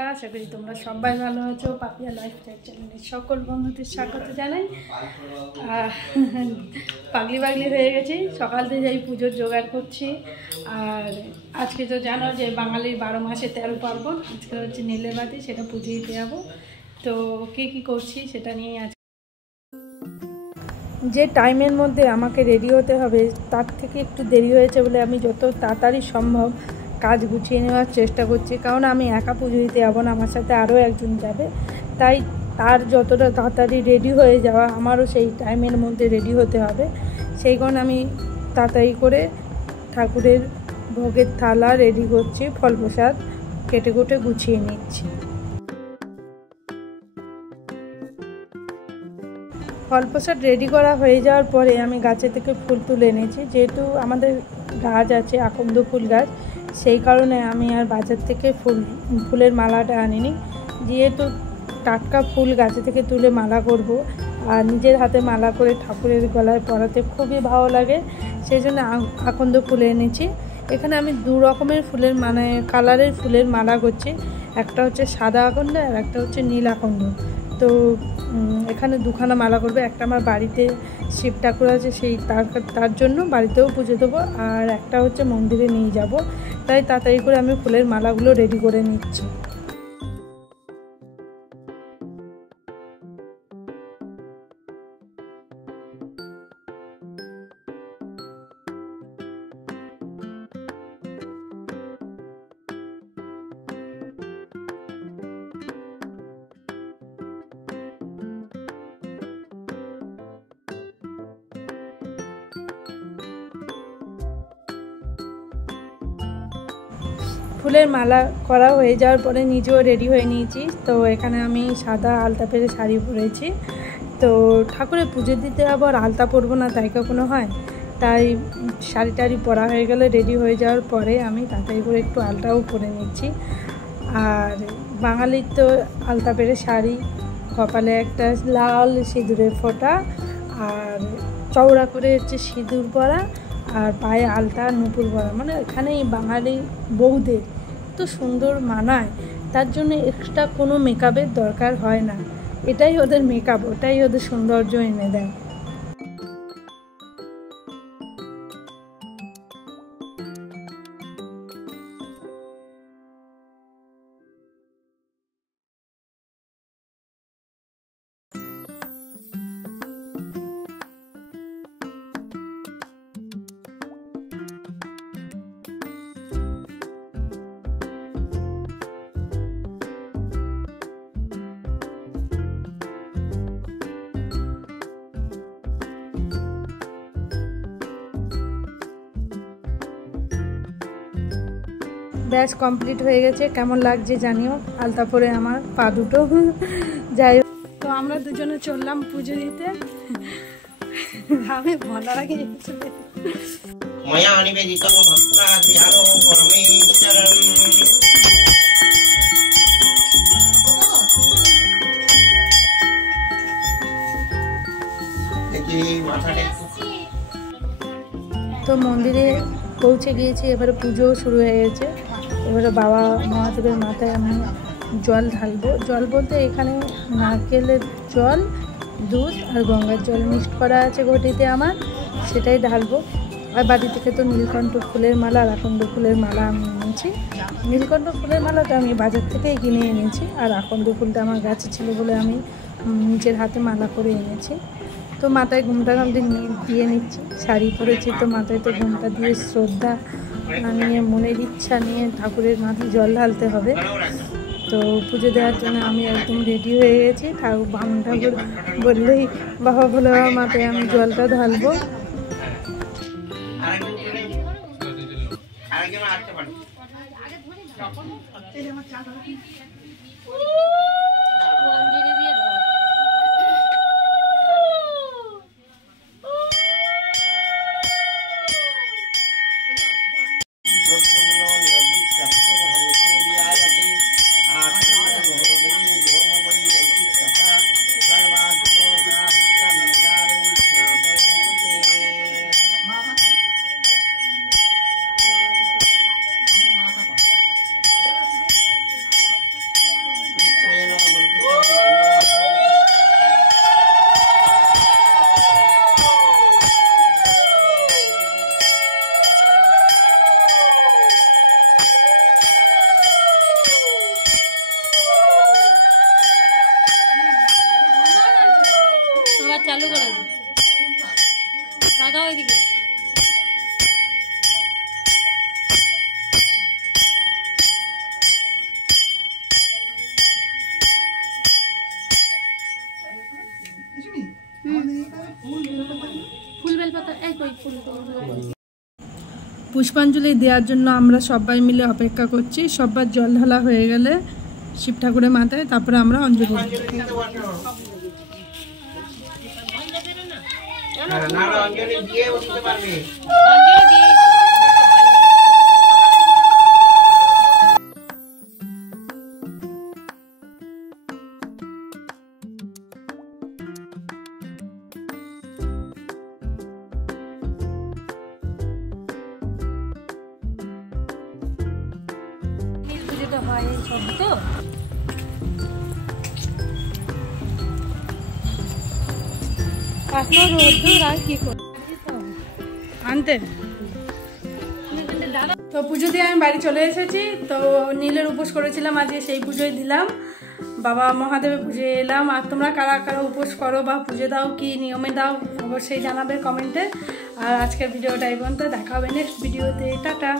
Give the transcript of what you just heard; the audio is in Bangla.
বন্ধুরা, আশা করি তোমরা সবাই ভালো আছো। পাপিয়া লাইফস্টাইল চ্যানেলের সকল বন্ধুদের স্বাগত জানাই। পাগলি পাগলি হয়ে গেছি, সকাল থেকে যাই পুজোর জোগাড় করছি। আর আজকে তো জানো যে বাঙালির 12 মাসে 13 পার্বণ। আজকে হচ্ছে নীলেবাতি, সেটা পুজো দিতে যাবো। তো কী করছি সেটা নিয়েই আজ। যে টাইমের মধ্যে আমাকে রেডি হতে হবে তার থেকে একটু দেরি হয়েছে বলে আমি যত তাড়াতাড়ি সম্ভব কাজ গুছিয়ে নেওয়ার চেষ্টা করছি। কারণ আমি একা পুজো দিতে যাবো না, আমার সাথে আরও একজন যাবে। তাই তার যতটা তাড়াতাড়ি রেডি হয়ে যাওয়া, আমারও সেই টাইমের মধ্যে রেডি হতে হবে। সেই কারণে আমি তাড়াতাড়ি করে ঠাকুরের ভোগের থালা রেডি করছি, ফল প্রসাদ কেটে কুটে গুছিয়ে নিচ্ছি। ফল প্রসাদ রেডি করা হয়ে যাওয়ার পরে আমি গাছে থেকে ফুল তুলে এনেছি। যেহেতু আমাদের গাছ আছে আকন্দ ফুল গাছ, সেই কারণে আমি আর বাজার থেকে ফুলের মালাটা আনিনি। যেহেতু টাটকা ফুল গাছে থেকে তুলে মালা করব, আর নিজের হাতে মালা করে ঠাকুরের গলায় পরাতে খুবই ভালো লাগে, সেই জন্য আকন্দ ফুল এনেছি। এখানে আমি 2 রকমের ফুলের কালারের ফুলের মালা করছি। একটা হচ্ছে সাদা আকন্দ আর একটা হচ্ছে নীল আকন্দ। তো এখানে 2খানা মালা করবে। একটা আমার বাড়িতে শিব ঠাকুর আছে, সেই তার জন্য বাড়িতেও পুজো দেবো, আর একটা হচ্ছে মন্দিরে নিয়ে যাব। তাই তাড়াতাড়ি করে আমি ফুলের মালাগুলো রেডি করে নিচ্ছি। ফুলের মালা করা হয়ে যাওয়ার পরে নিজেও রেডি হয়ে নিয়েছি। তো এখানে আমি সাদা আলতা পেরে শাড়ি পরেছি। তো ঠাকুরের পুজো দিতে আবার আলতা পরবো না তাই কখনো হয়? তাই শাড়ি টাড়ি পরা হয়ে গেলে, রেডি হয়ে যাওয়ার পরে আমি তাড়াতাড়ি করে একটু আলতাও পরে নিচ্ছি। আর বাঙালির তো আলতা পেরে শাড়ি, কপালে একটা লাল সিঁদুরের ফোঁটা, আর চওড়া করে হচ্ছে সিঁদুর পরা, আর পায়ে আলতা নুপুর পরা। মানে এখানে এই বাঙালি বউদের তো সুন্দর মানায়, তার জন্য এক্সট্রা কোনো মেকআপের দরকার হয় না। এটাই ওদের মেকআপ, ওটাই ওদের সৌন্দর্য এনে দেয়। ব্যাস কমপ্লিট হয়ে গেছে। কেমন লাগছে জানিও আলতা পরে আমার পা দুটো। যাই হোক, তো আমরা দুজনে চললাম পুজো দিতে। আমি বলার আগে তো মন্দিরে পৌঁছে গিয়েছি। এবারে পুজোও শুরু হয়ে গেছে। এবারে বাবা মহাদেবের মাথায় আমি জল ঢালবো। জল বলতে এখানে নারকেলের জল, দুধ আর গঙ্গার জল মিক্সড করা আছে ঘটিতে আমার, সেটাই ঢালবো। আর বাড়ি থেকে তো নীলকণ্ঠ ফুলের মালা আর আকন্দ ফুলের মালা আমি এনেছি। নীলকণ্ঠ ফুলের মালাটা আমি বাজার থেকেই কিনে এনেছি, আর আকন্দ ফুলটা আমার গাছে ছিল বলে আমি নিজের হাতে মালা করে এনেছি। তো মাথায় ঘুমটা দিয়ে নিচ্ছি। শাড়ি পরেছি তো মাথায় তো ঘুমটা দিয়ে শ্রদ্ধা নিয়ে, মনের ইচ্ছা নিয়ে ঠাকুরের মাথায় জল ঢালতে হবে। তো পুজো দেওয়ার জন্য আমি একদম রেডি হয়ে গেছি। বামুন ঠাকুর বললেই বাবা বলে বাবা মাথায় আমি জলটা ঢালবো। চালু করা যায় তাকাও এদিকে ফুল বেলপাতা এই কই ফুল পুষ্পাঞ্জলি দেওয়ার জন্য আমরা সবাই মিলে অপেক্ষা করছি। সবার জল ঢালা হয়ে গেলে শিব ঠাকুরের মাথায় তারপরে আমরা অঞ্জলি দিই। হয় এই সব তো এত রোদ্দুর আর কি করব আনতে। তো পুজো দিয়ে আমি বাড়ি চলে এসেছি। তো নীলের উপোস করেছিলাম আজকে, সেই পুজোই দিলাম। বাবা মহাদেবের পুজো এলাম। আর তোমরা কারা কারা উপোস করো বা পুজো দাও, কি নিয়মে দাও অবশ্যই জানাবে কমেন্টে। আর আজকের ভিডিওটা এই পর্যন্ত, দেখা হবে নেক্সট ভিডিওতে। টাটা।